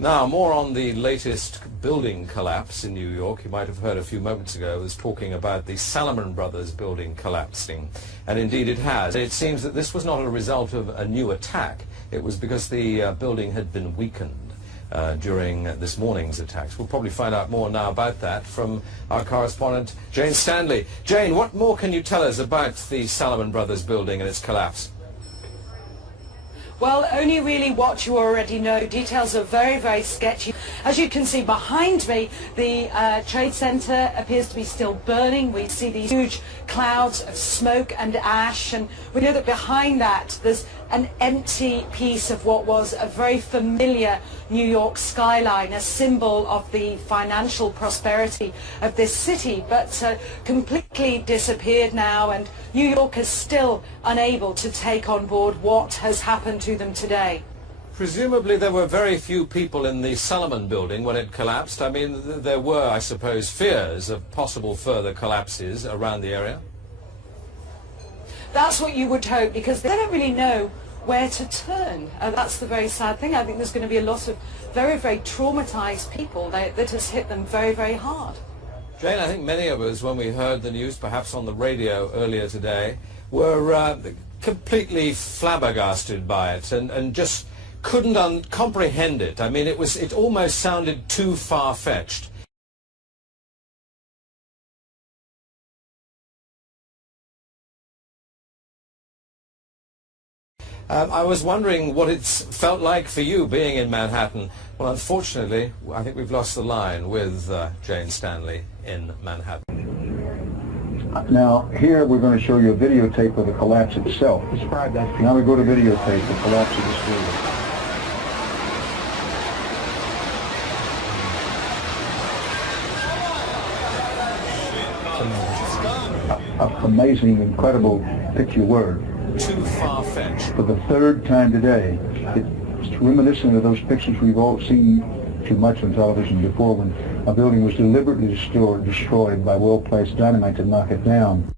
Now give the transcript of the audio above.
Now, more on the latest building collapse in New York. You might have heard a few moments ago I was talking about the Salomon Brothers building collapsing. And indeed it has. It seems that this was not a result of a new attack. It was because the building had been weakened during this morning's attacks. We'll probably find out more now about that from our correspondent Jane Stanley. Jane, what more can you tell us about the Salomon Brothers building and its collapse? Well, only really what you already know. Details are very, very sketchy. As you can see behind me, the Trade Center appears to be still burning. We see these huge clouds of smoke and ash, and we know that behind that there's an empty piece of what was a very familiar New York skyline, a symbol of the financial prosperity of this city, but completely disappeared now, and New York is still unable to take on board what has happened to them today. Presumably there were very few people in the Salomon building when it collapsed. I mean, there were, I suppose, fears of possible further collapses around the area. That's what you would hope, because they don't really know where to turn. That's the very sad thing. I think there's going to be a lot of very, very traumatized people that has hit them very, very hard. Jane, I think many of us, when we heard the news, perhaps on the radio earlier today, were completely flabbergasted by it and just couldn't comprehend it. I mean, it almost sounded too far-fetched. I was wondering what it's felt like for you being in Manhattan. Well, unfortunately, I think we've lost the line with Jane Stanley in Manhattan. Now, here we're going to show you a videotape of the collapse itself. Describe that. Now we go to videotape, the collapse of this building. Amazing, incredible picture word. Too far-fetched. For the third time today, it's reminiscent of those pictures we've all seen too much on television before, when a building was deliberately destroyed by well-placed dynamite to knock it down.